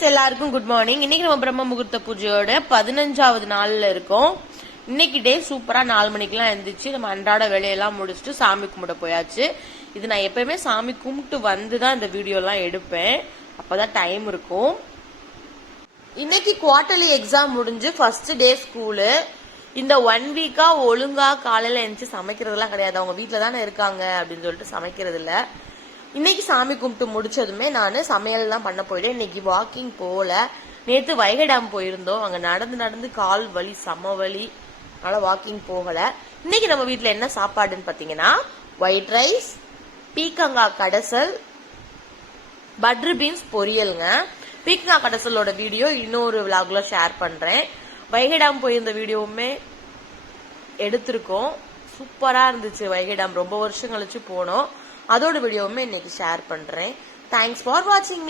Viewers எல்லாருக்கும் good morning. இன்னைக்கு நம்ம பிரம்ம முகூர்த்த பூஜையோட 15வது நாள்ல இருக்கோம். இன்னைக்கு டே சூப்பரா 4 மணிக்கெல்லாம் எழுந்திரிச்சு நம்ம அன்றாட வேலையெல்லாம் முடிச்சுட்டு சாமி கும்பிட போயாச்சு. இது நான் எப்பயுமே சாமி கும்பிட்டு வந்துதான் இந்த வீடியோ எல்லாம் எடுப்பேன், அப்பதான் டைம் இருக்கும். இன்னைக்கு குவார்டர்லி எக்ஸாம் முடிஞ்சு ஃபர்ஸ்ட் டே ஸ்கூலு. இந்த 1 வீக்கா ஒழுங்கா காலையில எழுந்துச்சு சமைக்கிறதுலாம் கிடையாது. அவங்க வீட்டுல தானே இருக்காங்க அப்படின்னு சொல்லிட்டு சமைக்கிறது இல்ல. இன்னைக்கு சாமி கும்பிட்டு முடிச்சதுமே நான் சமையல் எல்லாம் பண்ண போயிட்டேன். இன்னைக்கு வாக்கிங் போல. நேற்று வைகை டேம் போயிருந்தோம். அங்க நடந்து நடந்து கால் வலி செம்ம வலி, அதனால வாக்கிங் போகல. இன்னைக்கு நம்ம வீட்டுல என்ன சாப்பாடுன்னு பாத்தீங்கன்னா ஒயிட் ரைஸ், பீக்கங்காய் கடைசல், பட்டர் பீன்ஸ் பொரியலுங்க. பீக்கங்காய் கடைசலோட வீடியோ இன்னொரு விளாக்ல ஷேர் பண்றேன். வைகை டேம் போயிருந்த வீடியோவுமே எடுத்திருக்கோம். சூப்பரா இருந்துச்சு வைகை டேம். ரொம்ப வருஷம் கழிச்சு போனோம். அதோட வீடியோவுமே இன்னைக்கு ஷேர் பண்றேன். தேங்க்ஸ் ஃபார் வாட்சிங்.